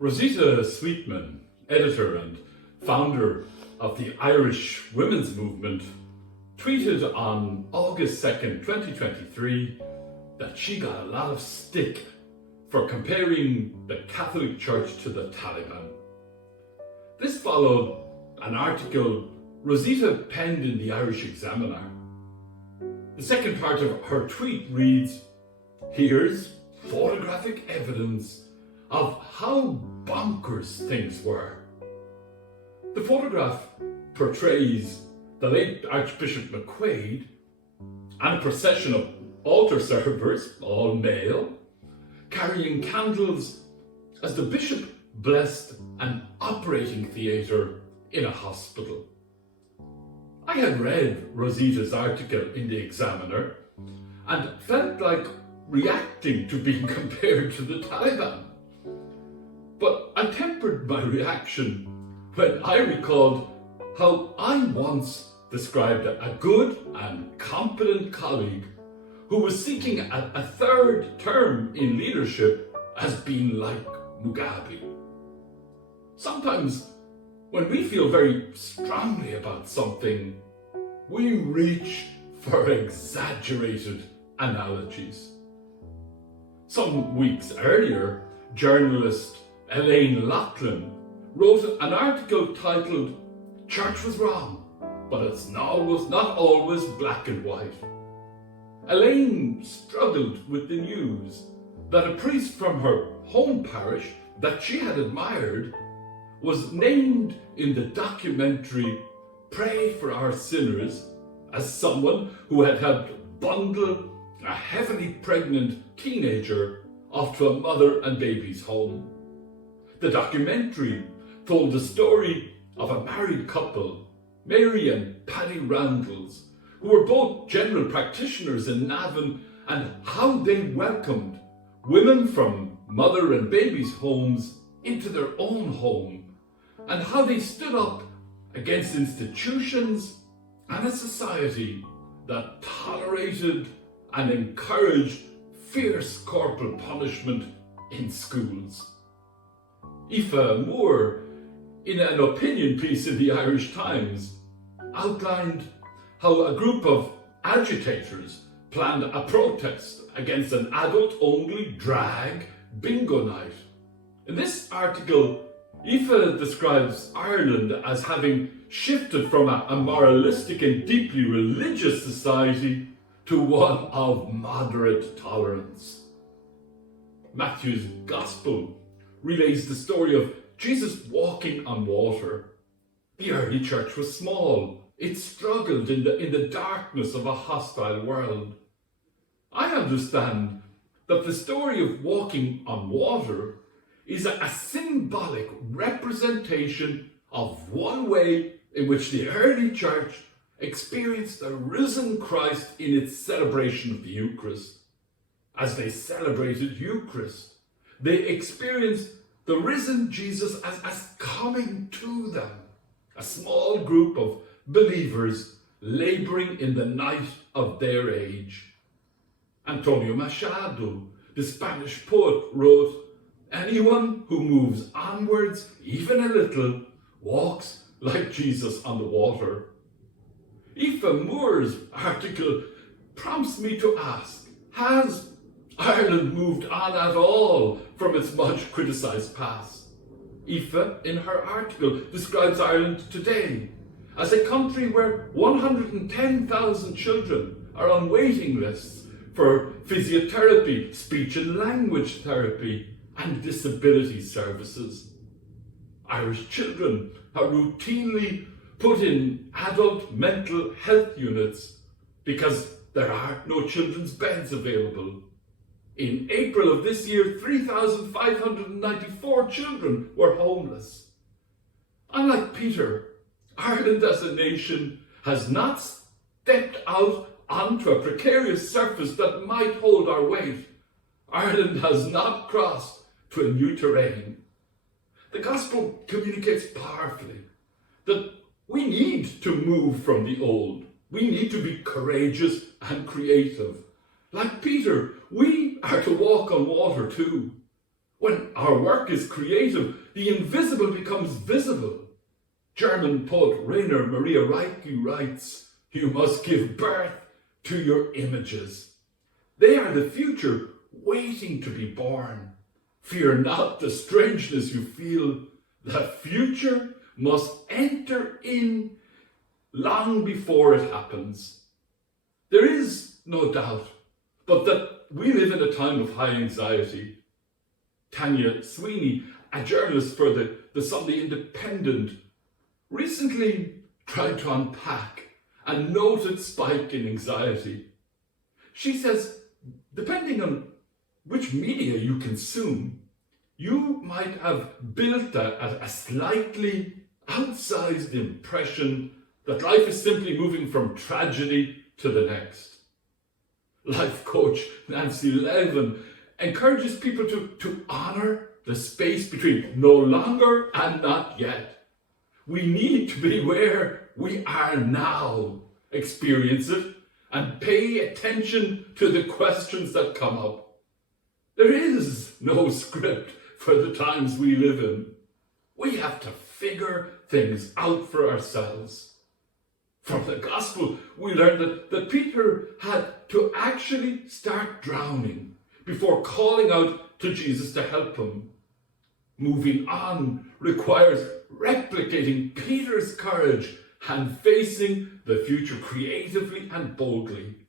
Rosita Sweetman, editor and founder of the Irish Women's Movement, tweeted on August 2nd, 2023, that she got a lot of stick for comparing the Catholic Church to the Taliban. This followed an article Rosita penned in the Irish Examiner. The second part of her tweet reads, "Here's photographic evidence of how bonkers things were." The photograph portrays the late Archbishop McQuaid and a procession of altar servers, all male, carrying candles as the bishop blessed an operating theatre in a hospital. I had read Rosita's article in the Examiner and felt like reacting to being compared to the Taliban. But I tempered my reaction when I recalled how I once described a good and competent colleague who was seeking a third term in leadership as being like Mugabe. Sometimes when we feel very strongly about something, we reach for exaggerated analogies. Some weeks earlier, journalist Elaine Loughlin wrote an article titled "Church Was Wrong, but it's not always black and white." Elaine struggled with the news that a priest from her home parish that she had admired was named in the documentary Pray for Our Sinners as someone who had helped bundle a heavily pregnant teenager off to a mother and baby's home. The documentary told the story of a married couple, Mary and Paddy Randalls, who were both general practitioners in Navan, and how they welcomed women from mother and baby's homes into their own home, and how they stood up against institutions and a society that tolerated and encouraged fierce corporal punishment in schools. Aoife Moore, in an opinion piece in the Irish Times, outlined how a group of agitators planned a protest against an adult-only drag bingo night. In this article, Aoife describes Ireland as having shifted from a moralistic and deeply religious society to one of moderate tolerance. Matthew's Gospel relays the story of Jesus walking on water. The early church was small. It struggled in the darkness of a hostile world. I understand that the story of walking on water is a symbolic representation of one way in which the early church experienced the risen Christ in its celebration of the Eucharist. As they celebrated Eucharist, they experienced the risen Jesus as coming to them, a small group of believers laboring in the night of their age. Antonio Machado, the Spanish poet, wrote, "Anyone who moves onwards even a little walks like Jesus on the water." Aoife Moore's article prompts me to ask, has Ireland moved on at all from its much criticised past? Aoife, in her article, describes Ireland today as a country where 110,000 children are on waiting lists for physiotherapy, speech and language therapy, and disability services. Irish children are routinely put in adult mental health units because there are no children's beds available. In April of this year, 3,594 children were homeless. Unlike Peter, Ireland as a nation has not stepped out onto a precarious surface that might hold our weight. Ireland has not crossed to a new terrain. The gospel communicates powerfully that we need to move from the old. We need to be courageous and creative. Like Peter, we are to walk on water too. When our work is creative, the invisible becomes visible. German poet Rainer Maria Rilke writes, "You must give birth to your images. They are the future waiting to be born. Fear not the strangeness you feel. The future must enter in long before it happens." There is no doubt but that we live in a time of high anxiety. Tanya Sweeney, a journalist for the Sunday Independent, recently tried to unpack a noted spike in anxiety. She says, depending on which media you consume, you might have built a slightly outsized impression that life is simply moving from tragedy to the next. Life coach Nancy Levin encourages people to honor the space between no longer and not yet. We need to be where we are now, experience it, and pay attention to the questions that come up. There is no script for the times we live in. We have to figure things out for ourselves. From the gospel, we learn that Peter had to actually start drowning before calling out to Jesus to help him. Moving on requires replicating Peter's courage and facing the future creatively and boldly.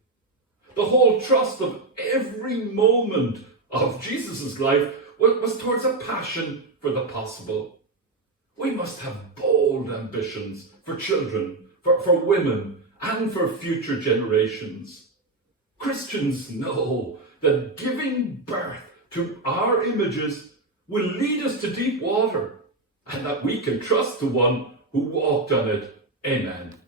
The whole thrust of every moment of Jesus' life was towards a passion for the possible. We must have bold ambitions for children, for women, and for future generations. Christians know that giving birth to our images will lead us to deep water, and that we can trust the one who walked on it. Amen.